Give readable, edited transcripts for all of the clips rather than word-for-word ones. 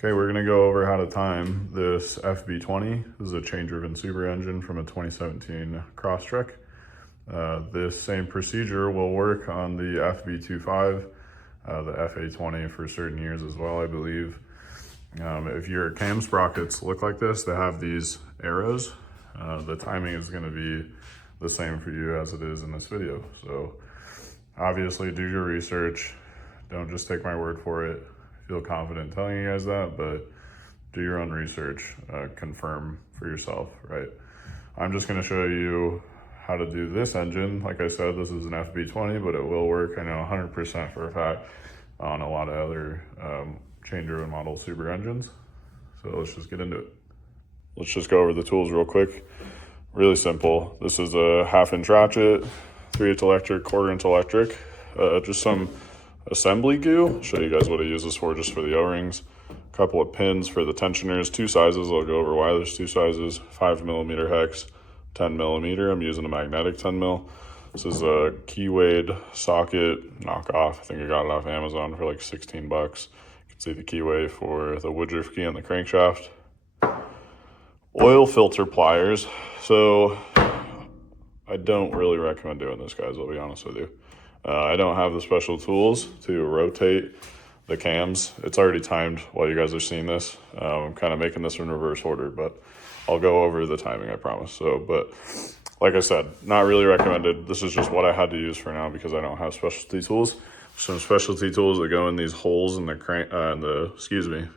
Okay, we're gonna go over how to time this FB20. This is a change-driven Subaru engine from a 2017 Crosstrek. This same procedure will work on the FB25, the FA20 for certain years as well, I believe. If your cam sprockets look like this, they have these arrows. The timing is gonna be the same for you as it is in this video. So obviously do your research. Don't just take my word for it. Feel confident telling you guys that, but do your own research, confirm for yourself, right? I'm just gonna show you how to do this engine. Like I said, this is an FB20, but it will work, I know 100% for a fact, on a lot of other change-driven model Subaru engines. So let's just get into it. Let's just go over the tools real quick. Really simple. This is a 1/2 inch ratchet, 3/8 electric, 1/4 inch electric, just some assembly goo. I'll show you guys what I use this for, just for the O-rings. A couple of pins for the tensioners, 2 sizes. I'll go over why there's 2 sizes, 5mm hex, 10mm. I'm using a magnetic 10mm. This is a keywayed socket knockoff. I think I got it off Amazon for like 16 bucks. You can see the keyway for the woodruff key on the crankshaft. Oil filter pliers. So I don't really recommend doing this, guys, I'll be honest with you. I don't have the special tools to rotate the cams. It's already timed while you guys are seeing this. I'm kind of making this in reverse order, but I'll go over the timing, I promise. So, but like I said, not really recommended. This is just what I had to use for now because I don't have specialty tools. Some specialty tools that go in these holes in the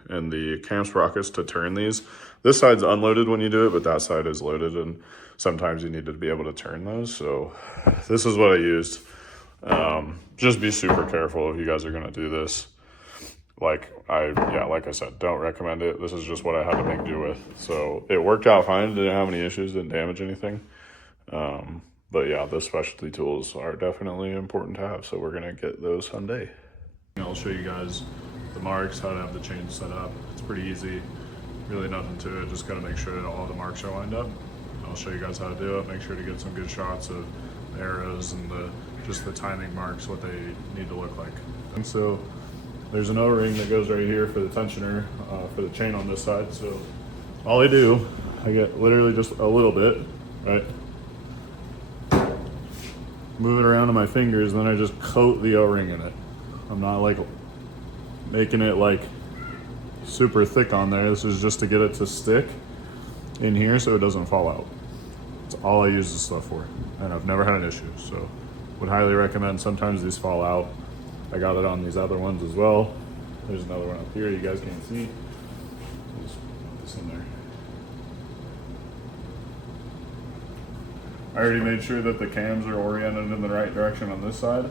in the cam sprockets to turn these. This side's unloaded when you do it, but that side is loaded, and sometimes you need to be able to turn those. So this is what I used. Just be super careful if you guys are gonna do this. Like I said, don't recommend it. This is just what I had to make do with. So it worked out fine. Didn't have any issues, didn't damage anything. But yeah, the specialty tools are definitely important to have. So we're gonna get those someday. I'll show you guys the marks, how to have the chain set up. It's pretty easy, really nothing to it. Just gotta make sure that all the marks are lined up. I'll show you guys how to do it. Make sure to get some good shots of the arrows and just the timing marks, what they need to look like. And so there's an O-ring that goes right here for the tensioner, for the chain on this side. So all I do, I get literally just a little bit, right? Move it around to my fingers, and then I just coat the O-ring in it. I'm not like making it like super thick on there. This is just to get it to stick in here so it doesn't fall out. That's all I use this stuff for, and I've never had an issue. So would highly recommend. Sometimes these fall out. I got it on these other ones as well. There's another one up here you guys can't see. Just put this in there. I already made sure that the cams are oriented in the right direction on this side.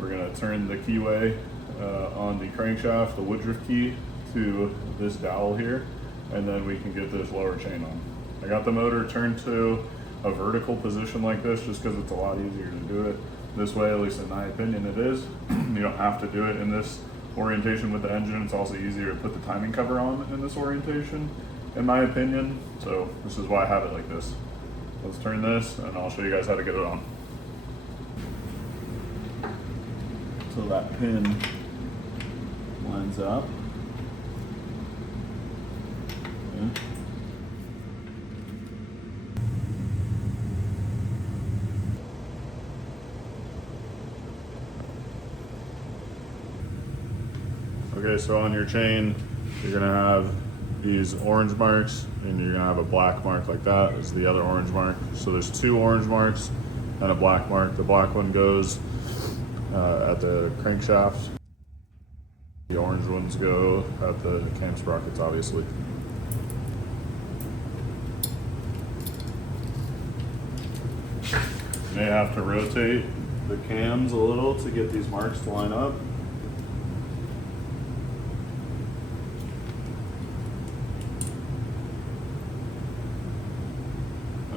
We're gonna turn the keyway on the crankshaft, the woodruff key, to this dowel here, and then we can get this lower chain on. I got the motor turned to a vertical position like this just because it's a lot easier to do it this way, at least in my opinion it is. You don't have to do it in this orientation with the engine. It's also easier to put the timing cover on in this orientation, in my opinion. So this is why I have it like this. Let's turn this and I'll show you guys how to get it on. So that pin lines up. Okay. Okay, so on your chain, you're gonna have these orange marks, and you're gonna have a black mark like that is the other orange mark. So there's 2 orange marks and a black mark. The black one goes at the crankshaft. The orange ones go at the cam sprockets, obviously. You may have to rotate the cams a little to get these marks to line up.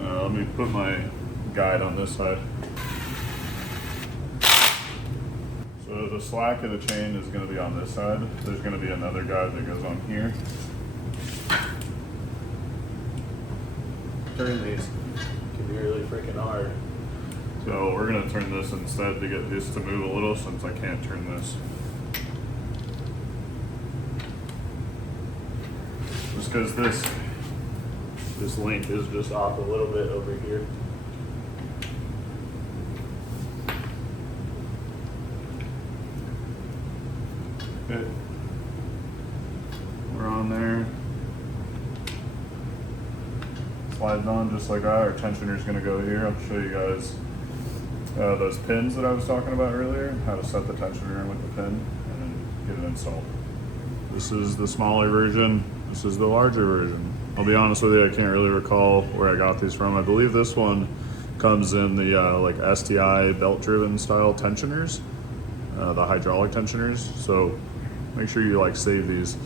Let me put my guide on this side. So the slack of the chain is going to be on this side. There's going to be another guide that goes on here. Turn these can be really freaking hard. So we're going to turn this instead to get this to move a little, since I can't turn this. just because this length is just off a little bit over here. Okay. We're on there. Slides on just like that. Our tensioner is going to go here. I'll show you guys those pins that I was talking about earlier, how to set the tensioner with the pin and then get it installed. This is the smaller version. This is the larger version. I'll be honest with you, I can't really recall where I got these from. I believe this one comes in the like STI belt-driven style tensioners, the hydraulic tensioners. So make sure you like save these.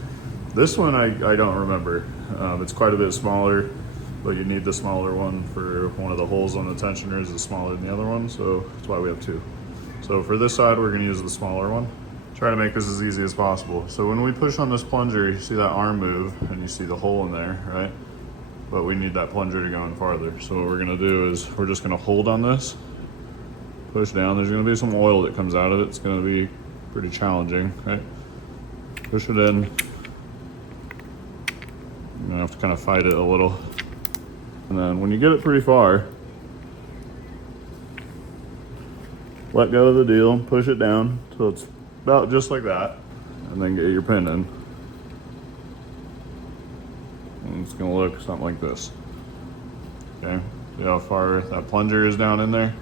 This one I don't remember. It's quite a bit smaller, but you need the smaller one for one of the holes on the tensioners is smaller than the other one, so that's why we have two. So for this side, we're gonna use the smaller one. Try to make this as easy as possible. So when we push on this plunger, you see that arm move and you see the hole in there, right? But we need that plunger to go in farther. So what we're gonna do is we're just gonna hold on this, push down. There's gonna be some oil that comes out of it. It's gonna be pretty challenging, right? Push it in. You're gonna have to kind of fight it a little. And then when you get it pretty far, let go of the deal, push it down so it's about just like that, and then get your pin in. And it's gonna look something like this. Okay, see how far that plunger is down in there?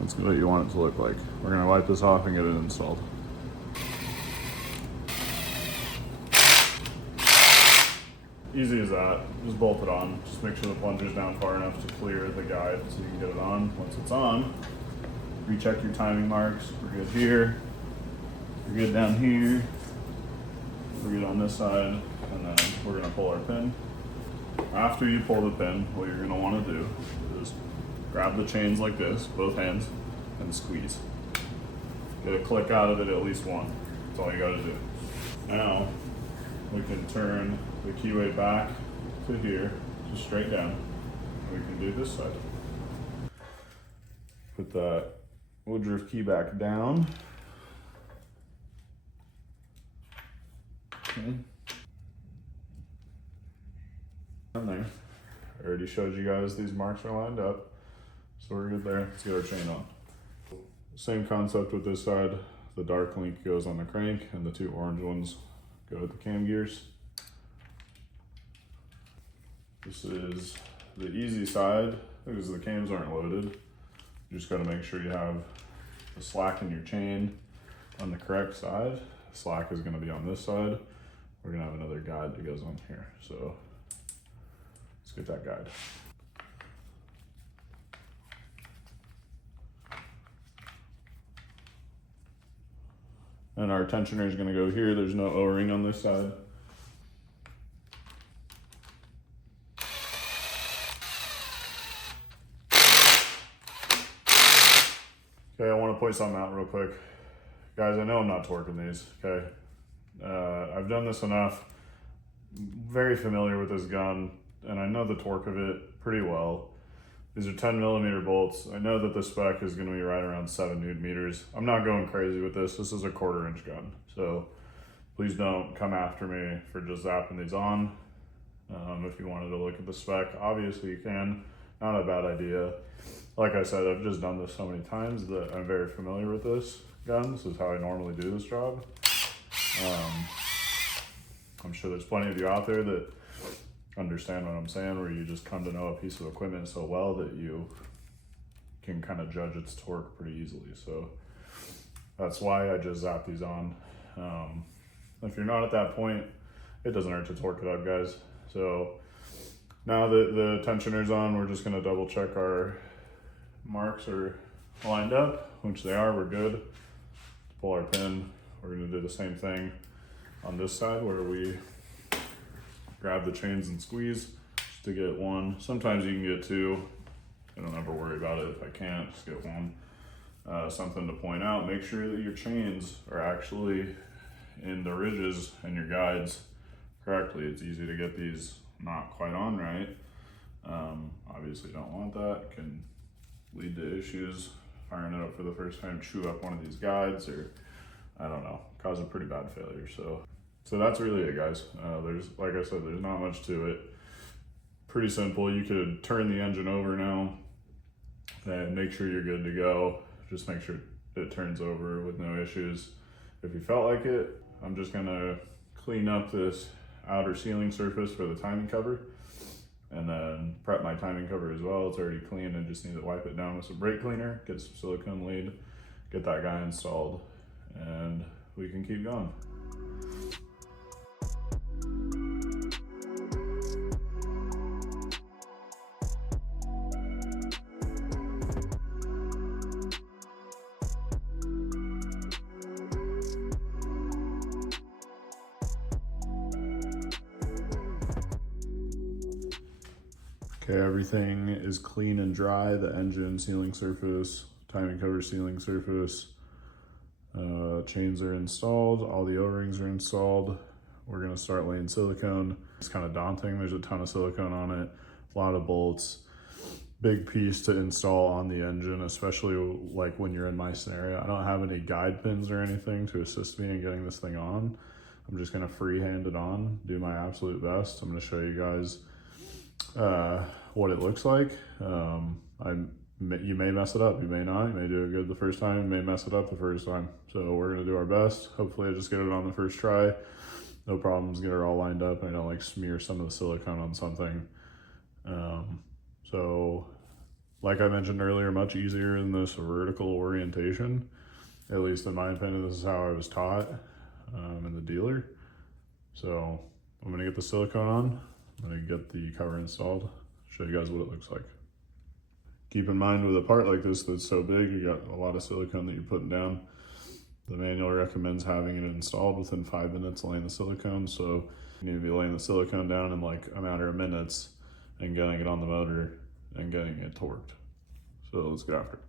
That's what you want it to look like. We're gonna wipe this off and get it installed. Easy as that, just bolt it on. Just make sure the plunger's down far enough to clear the guide so you can get it on. Once it's on, recheck your timing marks. We're good here, we're good down here, we're good on this side, and then we're gonna pull our pin. After you pull the pin, what you're gonna wanna do is grab the chains like this, both hands, and squeeze. Get a click out of it at least one. That's all you gotta do. Now, we can turn the keyway back to here, just straight down. And we can do this side. Put that Woodruff key back down. Okay. Down there. I already showed you guys these marks are lined up, so we're good there. Let's get our chain on. Same concept with this side. The dark link goes on the crank, and the two orange ones go with the cam gears. This is the easy side because the cams aren't loaded. You just got to make sure you have the slack in your chain on the correct side. The slack is going to be on this side. We're going to have another guide that goes on here. So let's get that guide. And our tensioner is going to go here. There's no O-ring on this side. Okay, I want to point something out real quick. Guys, I know I'm not torquing these, okay? I've done this enough. Very familiar with this gun, and I know the torque of it pretty well. These are 10mm bolts. I know that the spec is going to be right around 7 Newton meters. I'm not going crazy with this. This is a 1/4 inch gun, so please don't come after me for just zapping these on. If you wanted to look at the spec, obviously you can. Not a bad idea. Like I said, I've just done this so many times that I'm very familiar with this gun. This is how I normally do this job. I'm sure there's plenty of you out there that understand what I'm saying, where you just come to know a piece of equipment so well that you can kind of judge its torque pretty easily. So that's why I just zap these on. If you're not at that point, it doesn't hurt to torque it up, guys. So now that the tensioner's on, we're just gonna double check our marks are lined up, which they are. We're good. Pull our pin. We're gonna do the same thing on this side where we grab the chains and squeeze just to get one. Sometimes you can get two. I don't ever worry about it. If I can't, just get one. Something to point out, make sure that your chains are actually in the ridges and your guides correctly. It's easy to get these not quite on right. Obviously don't want that. It can lead to issues. Firing it up for the first time, chew up one of these guides, or I don't know, cause a pretty bad failure. So So that's really it, guys. There's, like I said, there's not much to it. Pretty simple. You could turn the engine over now and make sure you're good to go. Just make sure it turns over with no issues. If you felt like it, I'm just gonna clean up this outer sealing surface for the timing cover and then prep my timing cover as well. It's already clean and just need to wipe it down with some brake cleaner, get some silicone lead, get that guy installed, and we can keep going. Okay, everything is clean and dry. The engine sealing surface, timing cover sealing surface, chains are installed, all the O-rings are installed. We're gonna start laying silicone. It's kind of daunting. There's a ton of silicone on it, a lot of bolts. Big piece to install on the engine, especially like when you're in my scenario. I don't have any guide pins or anything to assist me in getting this thing on. I'm just gonna freehand it on, do my absolute best. I'm gonna show you guys what it looks like. You may mess it up, you may not. You may do it good the first time, you may mess it up the first time. So we're gonna do our best. Hopefully I just get it on the first try. No problems, get it all lined up, and I don't like smear some of the silicone on something. So like I mentioned earlier, much easier in this vertical orientation. At least in my opinion, this is how I was taught in the dealer. So I'm gonna get the silicone on. I'm gonna get the cover installed, show you guys what it looks like. Keep in mind with a part like this that's so big, you got a lot of silicone that you're putting down. The manual recommends having it installed within 5 minutes laying the silicone, so you need to be laying the silicone down in like a matter of minutes and getting it on the motor and getting it torqued. So let's get after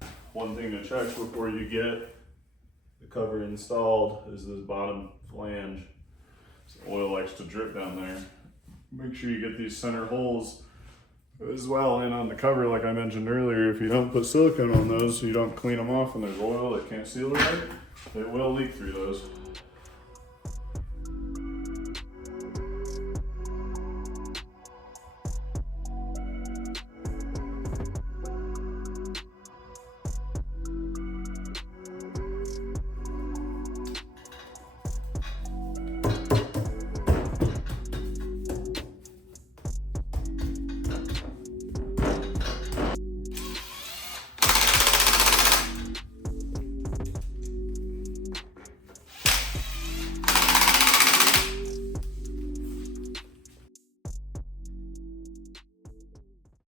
it. One thing to check before you get the cover installed is this bottom flange. So oil likes to drip down there. Make sure you get these center holes as well in on the cover, like I mentioned earlier. If you don't put silicone on those, so you don't clean them off and there's oil that can't seal it right, it will leak through those.